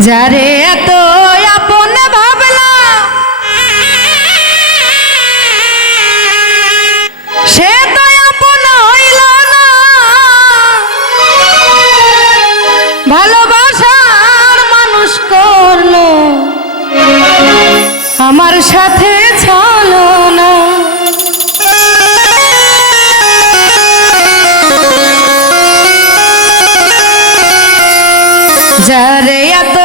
যারে এত আপন ভাবলা সে তো আপন হইল না। ভালোবাসার যারে এত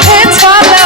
It's far